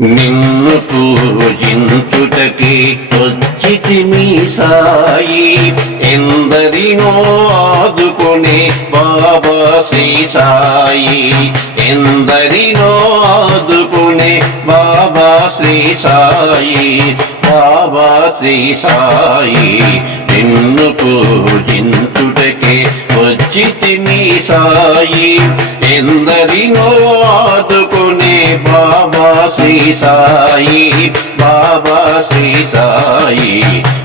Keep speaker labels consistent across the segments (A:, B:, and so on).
A: నిన్ను పూజించుటకి వచ్చితి మీ సాయి. ఎందరినో ఆదుకునే బాబా శ్రీ సాయి. ఎందరినో ఆదుకునే బాబా శ్రీ సాయి. బాబా శ్రీ సాయి నిన్ను పూజించుటకే వచ్చితి మీ సాయి. శ్రీ సాయి బాబా శ్రీ సాయి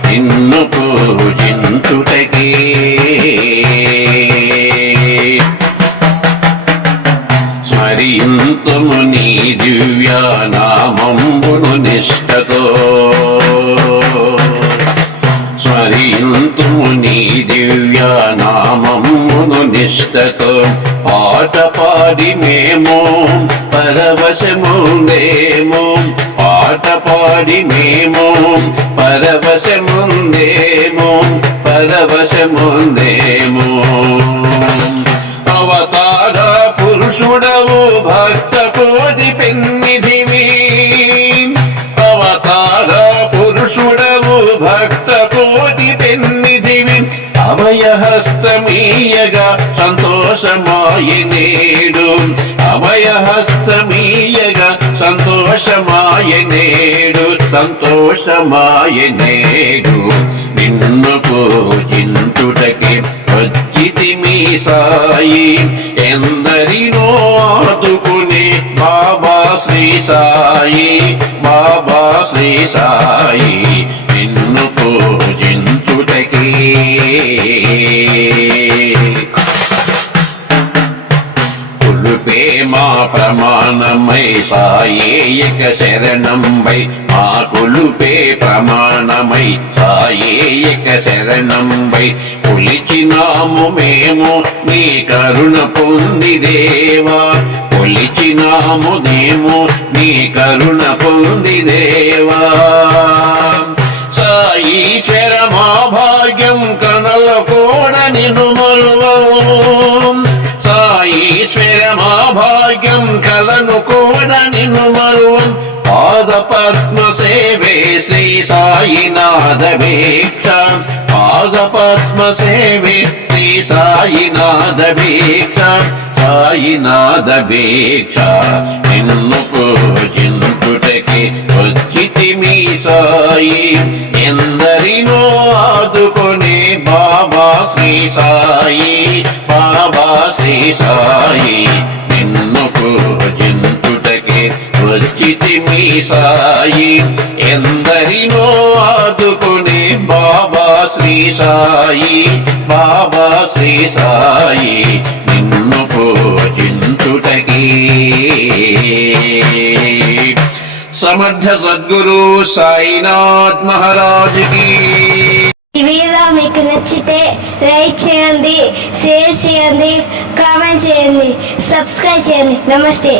A: నిన్ను పూజించుటకే. స్మరింతుము నీ దివ్యానా పరవశముందేమో పాట పాడి మేము పరవశముందేమో పరవశముందేమో. అవతార పురుషుడవు భక్త కోటి పెన్నిధివి అవతార పురుషుడవు భక్త కోటి పెన్నిధివి అభయహస్తమీయగా సంతోషమాయి నేడు. అభయహస్తమీయగా సంతోషమాయ నేడు సంతోషమాయ నేడు. నిన్ను పూజించుటకి వచ్చితి మీ సాయి. ఎందరినో ఆదుకునే బాబా శ్రీ సాయి బాబా శ్రీ సాయి. నిన్ను పూజించుటకి. మా ప్రమాణమై సాయేయక శరణంబై మా కొలుపే ప్రమాణమై సాయేయక శరణంబై కొలిచినాము మేము నీ కరుణ పొంది దేవా. కొలిచినాము మేము నీ కరుణ పొంది దేవా. సాయీశ్వర మా భాగ్యం కనల కోడని నిన్ను సాయీశ్వర మా భాగ్యం కలను కూడా నిన్ను మరువం. పాద పద్మ సేవే శ్రీ సాయినాథ వీక్ష. పాద పద్మ సేవే శ్రీ సాయినాథ వీక్ష. సాయినాథ వీక్ష. నిన్ను పూజింపుటకి వచ్చితి మీ సాయి. ఎందరినో ఆదుకొని బాబా శ్రీ సాయి. వచ్చితి మీ సాయి. ఎందరినో ఆదుకుని బాబా శ్రీ సాయి. బాబా శ్రీ సాయి నిన్ను పూజించుటకి. సమర్థ సద్గురు సాయినాథ్ మహారాజ్కి
B: ఈ వీడియో మీకు నచ్చితే లైక్ చేయండి షేర్ చేయండి కామెంట్ చేయండి సబ్స్క్రైబ్ చేయండి. నమస్తే.